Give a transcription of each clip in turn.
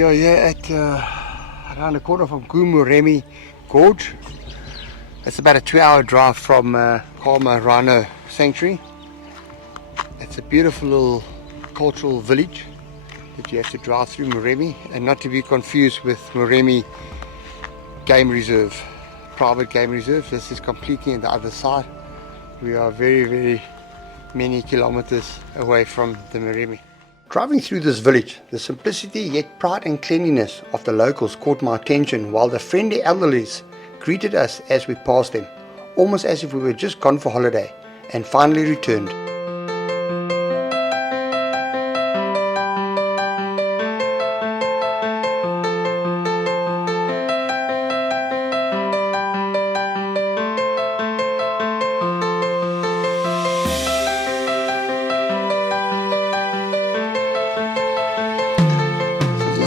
We are here at around the corner from Moremi Gorge. It's about a 2-hour drive from Kama Rhino Sanctuary. It's a beautiful little cultural village that you have to drive through Moremi, and not to be confused with Moremi Game Reserve, private game reserve. This is completely on the other side. We are very many kilometers away from the Moremi. Driving through this village, the simplicity yet pride and cleanliness of the locals caught my attention, while the friendly elderlies greeted us as we passed them, almost as if we were just gone for holiday and finally returned.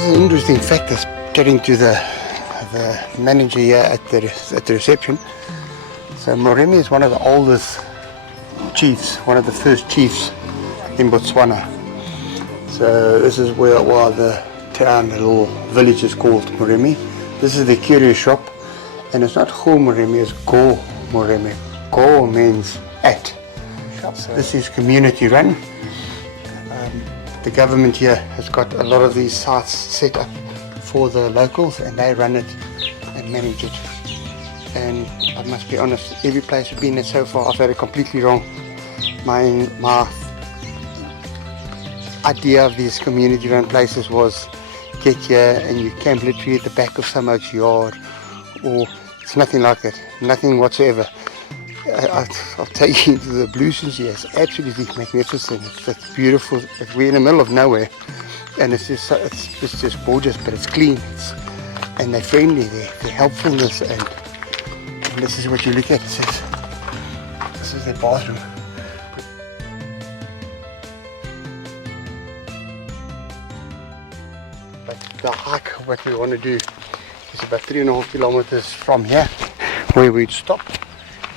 An interesting fact is getting to the manager here at the reception. So Moremi is one of the oldest chiefs, one of the first chiefs in Botswana. So this is where the town, the little village is called Moremi. This is the curio shop, and it's not Go Moremi, it's Go Moremi. Go means at. So this is community run. The government here has got a lot of these sites set up for the locals, and they run it and manage it. And I must be honest, every place I've been at so far, I've had it completely wrong. My idea of these community run places was get here and you camp literally at the back of some oak's yard, or it's nothing like that, nothing whatsoever. I'll take you into the Bluesons here. It's absolutely magnificent. It's beautiful. We're in the middle of nowhere, and it's just gorgeous. But it's clean, and they're friendly. Their helpfulness, and this is what you look at. This is their bathroom. But the hike, what we want to do, is about 3.5 kilometers from here, where we'd stop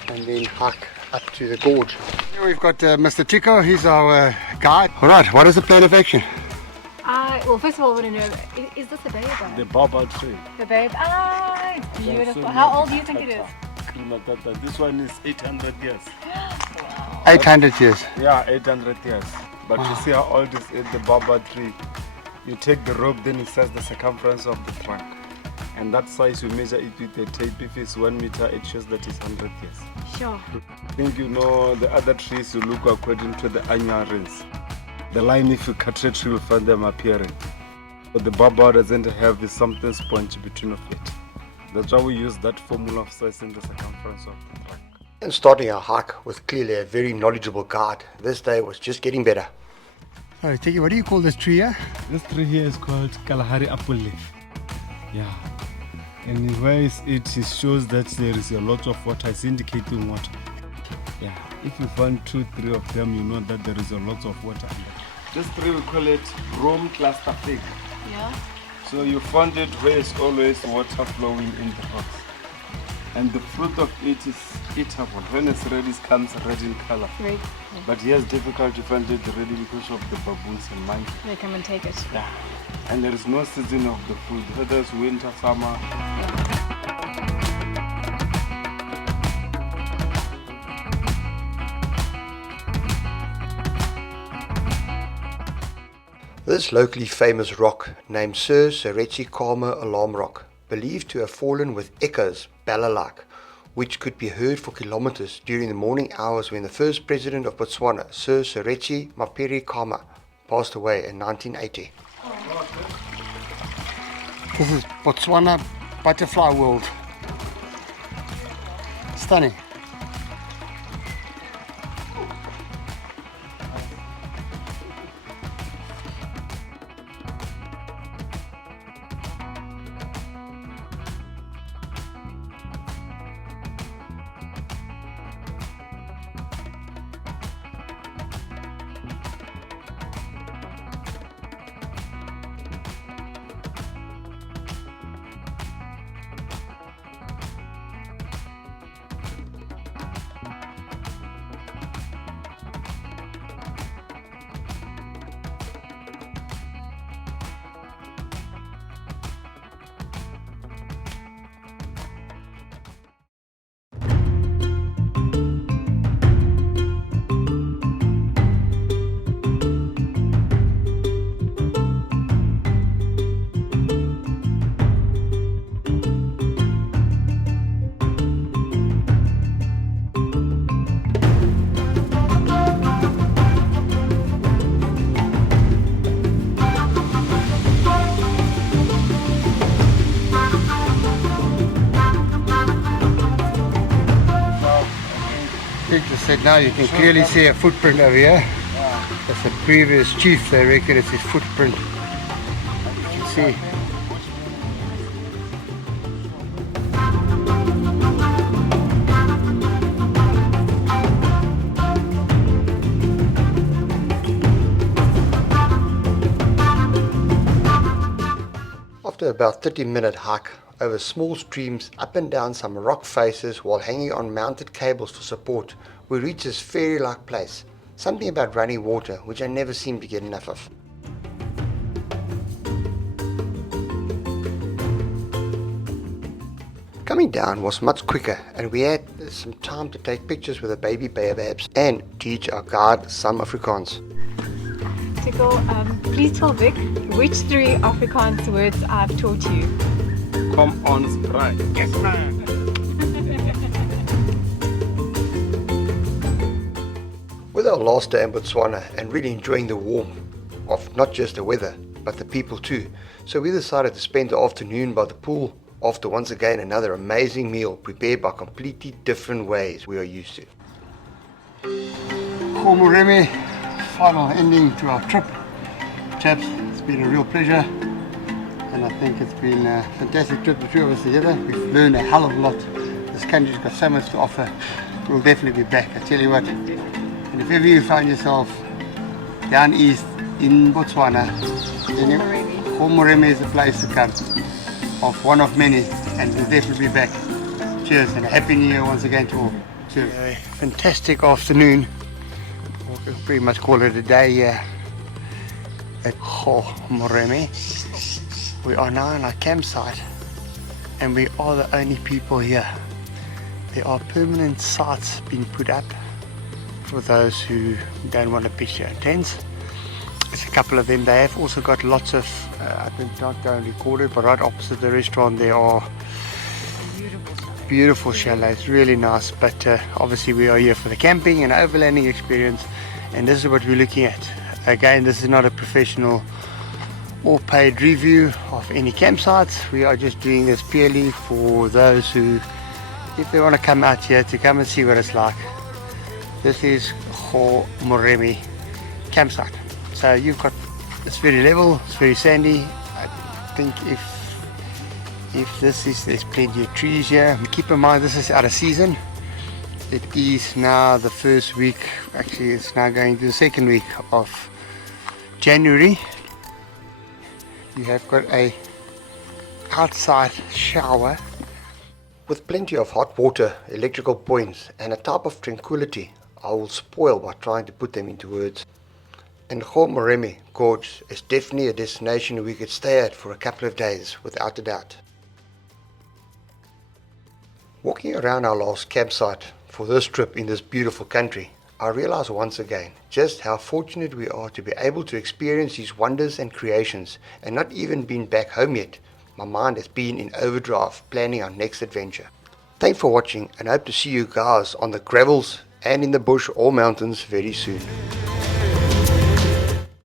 and then hike up to the gorge. Here we've got Mr. Trico, he's our guide. Alright, what is the plan of action? Well, first of all, I want to know, is this a baobab? The baobab tree. The baobab. It's beautiful. How old do you think it is? This one is 800 years. Wow. 800 years. Yeah, 800 years. But you see how old is the baobab tree? You take the rope, then it says the circumference of the trunk. And that size, you measure it with the tape. If it's 1 meter, it shows that it's 100 years. Sure. I think you know the other trees, you look according to the annual rains. The line, if you cut a tree, you will find them appearing. But the baobab doesn't have something spongy between of it. That's why we use that formula of size in the circumference of the trunk. And starting our hike with clearly a very knowledgeable guide, this day was just getting better. Alright, Tiki, what do you call this tree here? This tree here is called Kalahari apple leaf. Yeah. And where it shows that there is a lot of water, it's indicating water. Yeah, if you find 2-3 of them, you know that there is a lot of water under. This tree, we call it Rome cluster fig. Yeah. So you find it where it's always water flowing in the rocks. And the fruit of it is eatable. When it's ready, it comes red in color. Right. Yeah. But here it's difficult to find it ready because of the baboons and monkeys. They come and take it. Yeah. And there is no season of the food, whether it's winter, summer. This locally famous rock, named Sir Seretse Khama Alarm Rock, believed to have fallen with echoes, bell-like, which could be heard for kilometers during the morning hours when the first president of Botswana, Sir Seretse Khama, passed away in 1980. This is Botswana Butterfly World. Stunning. said now, you can clearly see a footprint over here. That's the previous chief, they reckon it's his footprint. You can see. After about 30-minute hike over small streams, up and down some rock faces while hanging on mounted cables for support, we reach this fairy-like place. Something about running water which I never seem to get enough of. Coming down was much quicker and we had some time to take pictures with the baby baobabs and teach our guide some Afrikaans. Tickle, please tell Vic which 3 Afrikaans words I've taught you. Come on, right. Yes, ma'am. With our last day in Botswana and really enjoying the warmth of not just the weather but the people too, so we decided to spend the afternoon by the pool after once again another amazing meal prepared by completely different ways we are used to. Moremi, final ending to our trip. Chaps, it's been a real pleasure and I think it's been a fantastic trip, the 2 of us together. We've learned a hell of a lot. This country's got so much to offer. We'll definitely be back, I tell you what. And if ever you find yourself down east in Botswana, Moremi is the place to come, of one of many, and we'll definitely be back. Cheers and a happy new year once again to all. Cheers. A fantastic afternoon. We can pretty much call it a day here at Moremi. We are now in our campsite and we are the only people here. There are permanent sites being put up for those who don't want to pitch their tents. There's a couple of them. They have also got lots of, I think not go and record it, but right opposite the restaurant there are beautiful chalets, really nice. But obviously we are here for the camping and overlanding experience, and this is what we're looking at. Again, this is not a professional or paid review of any campsites. We are just doing this purely for those who, if they want to come out here to come and see what it's like. This is Moremi campsite. So you've got, it's very level, it's very sandy. I think if this is, there's plenty of trees here. Keep in mind this is out of season. It is now the first week, actually it's now going to the second week of January. You have got a outside shower with plenty of hot water, electrical points and a type of tranquility I will spoil by trying to put them into words. And Moremi Gorge is definitely a destination we could stay at for a couple of days without a doubt. Walking around our last campsite for this trip in this beautiful country, I realize once again just how fortunate we are to be able to experience these wonders and creations, and not even been back home yet. My mind has been in overdrive planning our next adventure. Thanks for watching and I hope to see you guys on the gravels and in the bush or mountains very soon.